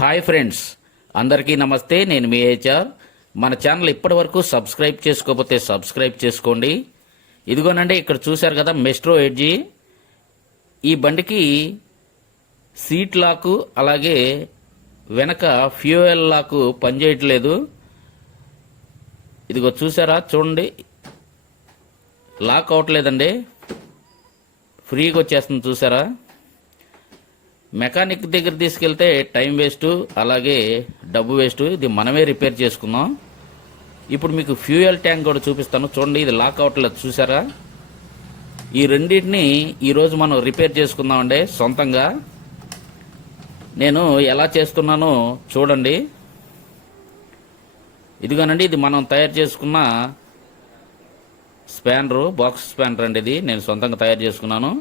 Hi friends, అందరికీ నమస్తే. నేను మీ హెచ్ఆర్. మన ఛానల్ ఇప్పటి వరకు సబ్స్క్రైబ్ చేసుకోకపోతే సబ్స్క్రైబ్ చేసుకోండి. ఇదిగోనండి, ఇక్కడ చూశారు కదా మెస్ట్రో ఎడ్జి. ఈ బండికి సీట్ లాకు అలాగే వెనక ఫ్యూయల్ లాకు పనిచేయట్లేదు. ఇదిగో చూసారా, చూడండి, లాక్ అవట్లేదండి, ఫ్రీగా వచ్చేస్తుంది. చూసారా, మెకానిక్ దగ్గర తీసుకెళ్తే టైం వేస్ట్ అలాగే డబ్బు వేస్ట్. ఇది మనమే రిపేర్ చేసుకుందాం. ఇప్పుడు మీకు ఫ్యూయల్ ట్యాంక్ కూడా చూపిస్తాను. చూడండి, ఇది లాక్ అవట్లేదు. చూసారా, ఈ రెండింటిని ఈరోజు మనం రిపేర్ చేసుకుందామండి సొంతంగా. నేను ఎలా చేస్తున్నానో చూడండి. ఇదిగోనండి, ఇది మనం తయారు చేసుకున్న స్పానరు, బాక్స్ స్పానర్ అండి. ఇది నేను సొంతంగా తయారు చేసుకున్నాను.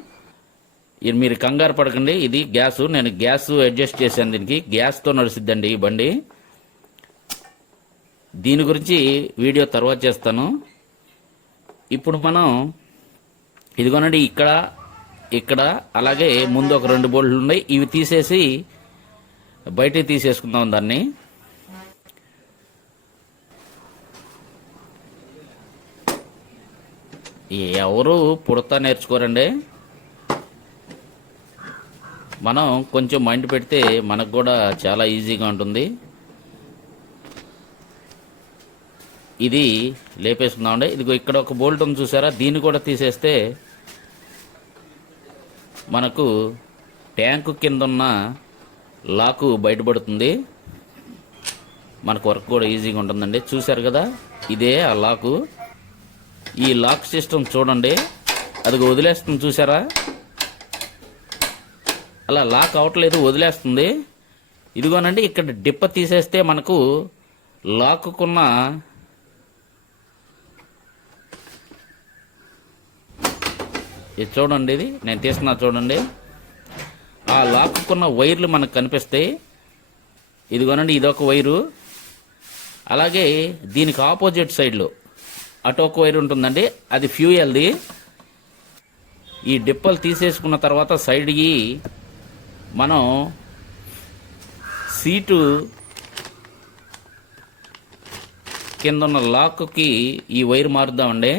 ఇది మీరు కంగారు పడకండి, ఇది గ్యాస్. నేను గ్యాస్ అడ్జస్ట్ చేశాను. దీనికి గ్యాస్తో నడుస్తుందండి ఈ బండి. దీని గురించి వీడియో తర్వాత చేస్తాను. ఇప్పుడు మనం ఇదిగోనండి, ఇక్కడ అలాగే ముందు ఒక 2 బోల్ట్లు ఉన్నాయి. ఇవి తీసేసి బయటికి తీసేసుకుందాం దాన్ని. ఎవరు పుడతా నేర్చుకోరండి. మనం కొంచెం మైండ్ పెడితే మనకు కూడా చాలా ఈజీగా ఉంటుంది. ఇది లేపేసుకుందామండి. ఇదిగో ఇక్కడ ఒక బోల్ట్ ఉంది చూసారా, దీన్ని కూడా తీసేస్తే మనకు ట్యాంకు కింద ఉన్న లాకు బయటపడుతుంది. మనకు వర్క్ కూడా ఈజీగా ఉంటుందండి. చూసారు కదా, ఇదే ఆ లాకు. ఈ లాక్ సిస్టమ్ చూడండి, అది వదిలేస్తుంది. చూసారా, అలా లాక్ అవట్లేదు, వదిలేస్తుంది. ఇదిగోనండి, ఇక్కడ డిప్ప తీసేస్తే మనకు లాక్కున్న ఇది చూడండి, ఇది నేను తీస్తున్నా చూడండి. ఆ లాక్కున్న వైర్లు మనకు కనిపిస్తాయి. ఇదిగోనండి, ఇదొక వైరు. అలాగే దీనికి ఆపోజిట్ సైడ్లో అటు ఒక వైర్ ఉంటుందండి, అది ఫ్యూయల్ది. ఈ డిప్పలు తీసేసుకున్న తర్వాత సైడ్కి మనం సీటు కింద ఉన్న లాక్కి ఈ వైర్ మారుద్దామండి.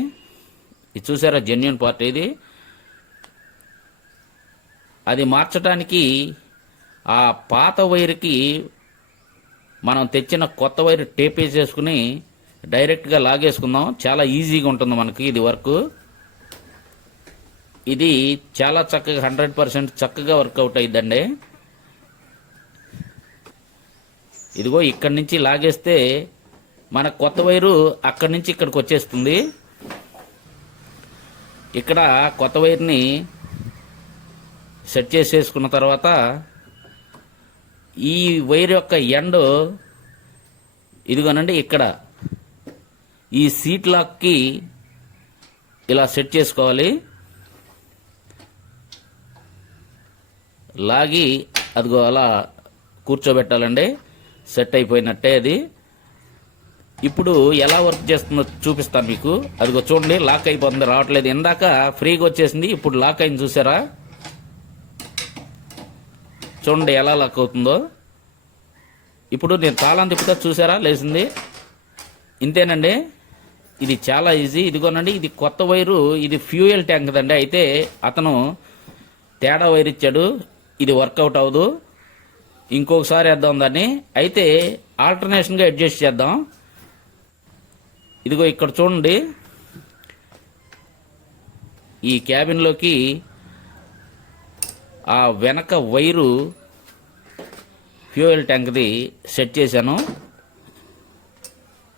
ఇది చూసారా, జెన్యూన్ పార్ట్ ఇది. అది మార్చడానికి ఆ పాత వైర్కి మనం తెచ్చిన కొత్త వైర్ టేప్ వేసేసుకుని డైరెక్ట్గా లాగేసుకుందాం. చాలా ఈజీగా ఉంటుంది మనకి ఇది వర్క్. ఇది చాలా చక్కగా 100% చక్కగా వర్కౌట్ అయ్యిద్దండి. ఇదిగో ఇక్కడి నుంచి లాగేస్తే మన కొత్త వైరు అక్కడి నుంచి ఇక్కడికి వచ్చేస్తుంది. ఇక్కడ కొత్త వైర్ని సెట్ చేసేసుకున్న తర్వాత ఈ వైర్ యొక్క ఎండ్ ఇదిగోనండి, ఇక్కడ ఈ సీట్ లాక్కి ఇలా సెట్ చేసుకోవాలి. లాగి అదిగో అలా కూర్చోబెట్టాలండి. సెట్ అయిపోయినట్టే అది. ఇప్పుడు ఎలా వర్క్ చేస్తుందో చూపిస్తాను మీకు. అదిగో చూడండి, లాక్ అయిపోతుంది, రావట్లేదు. ఇందాక ఫ్రీగా వచ్చేసింది, ఇప్పుడు లాక్ అయింది. చూసారా, చూడండి ఎలా లాక్ అవుతుందో. ఇప్పుడు నేను తాళం తిప్పుతా, చూసారా, లేచింది. ఇంతేనండి, ఇది చాలా ఈజీ. ఇదిగోనండి, ఇది కొత్త వైరు, ఇది ఫ్యూయల్ ట్యాంక్ దండి. అయితే అతను తేడా వైర్ ఇచ్చాడు, ఇది వర్కౌట్ అవ్వదు, ఇంకొకసారి వేద్దాం దాన్ని. అయితే ఆల్టర్నేషన్గా అడ్జస్ట్ చేద్దాం. ఇదిగో ఇక్కడ చూడండి, ఈ క్యాబిన్లోకి ఆ వెనక వైరు ఫ్యూయల్ ట్యాంక్ది సెట్ చేశాను.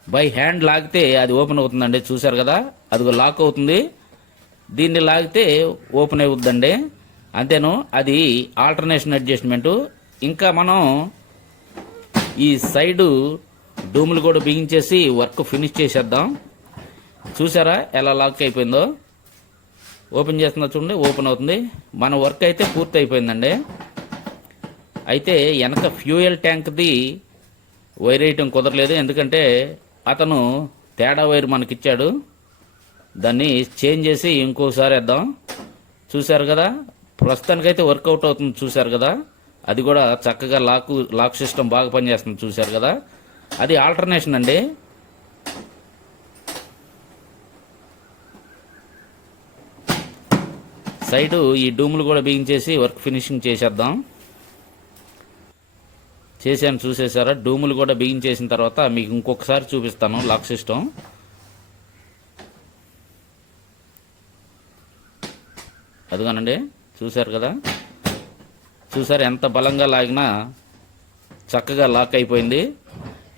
బై హ్యాండ్ లాగితే అది ఓపెన్ అవుతుందండి. చూసారు కదా, అదిగో లాక్ అవుతుంది. దీన్ని లాగితే ఓపెన్ అవుతుందండి. అంతేను, అది ఆల్టర్నేషన్ అడ్జస్ట్మెంటు. ఇంకా మనం ఈ సైడు డూములు కూడా బిగించేసి వర్క్ ఫినిష్ చేసేద్దాం. చూసారా ఎలా లాక్ అయిపోయిందో. ఓపెన్ చేస్తున్నా చూడండి, ఓపెన్ అవుతుంది. మన వర్క్ అయితే పూర్తి అయిపోయిందండి. అయితే వెనక ఫ్యూయల్ ట్యాంక్ది వైర్ వేయటం కుదరలేదు, ఎందుకంటే అతను తేడా వైర్ మనకిచ్చాడు. దాన్ని చేంజ్ చేసి ఇంకోసారి వేద్దాం. చూసారు కదా, ప్రస్తుతానికైతే వర్కౌట్ అవుతుంది. చూసారు కదా, అది కూడా చక్కగా లాక్ సిస్టమ్ బాగా పనిచేస్తుంది, చూశారు కదా. అది ఆల్టర్నేషన్ అండి. సైడు ఈ డూములు కూడా బిగించేసి వర్క్ ఫినిషింగ్ చేసేద్దాం. చేశాను, చూసేసారా. డూములు కూడా బిగించేసిన తర్వాత మీకు ఇంకొకసారి చూపిస్తాను లాక్ సిస్టమ్. అదిగోనండి, చూశారు కదా. చూసారు ఎంత బలంగా లాగినా చక్కగా లాక్ అయిపోయింది.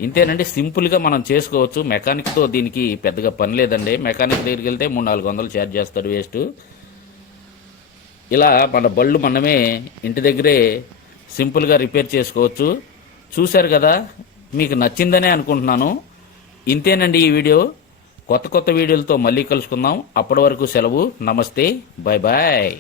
ఇంతేనండి, సింపుల్గా మనం చేసుకోవచ్చు. మెకానిక్తో దీనికి పెద్దగా పని లేదండి. మెకానిక్ దగ్గరికి వెళ్తే 300-400 ఛార్జ్ చేస్తాడు వేస్ట్. ఇలా మన బళ్ళు మనమే ఇంటి దగ్గరే సింపుల్గా రిపేర్ చేసుకోవచ్చు. చూశారు కదా, మీకు నచ్చిందనే అనుకుంటున్నాను. ఇంతేనండి ఈ వీడియో. కొత్త వీడియోలతో మళ్ళీ కలుసుకుందాం. అప్పటి వరకు సెలవు. నమస్తే, బాయ్ బాయ్.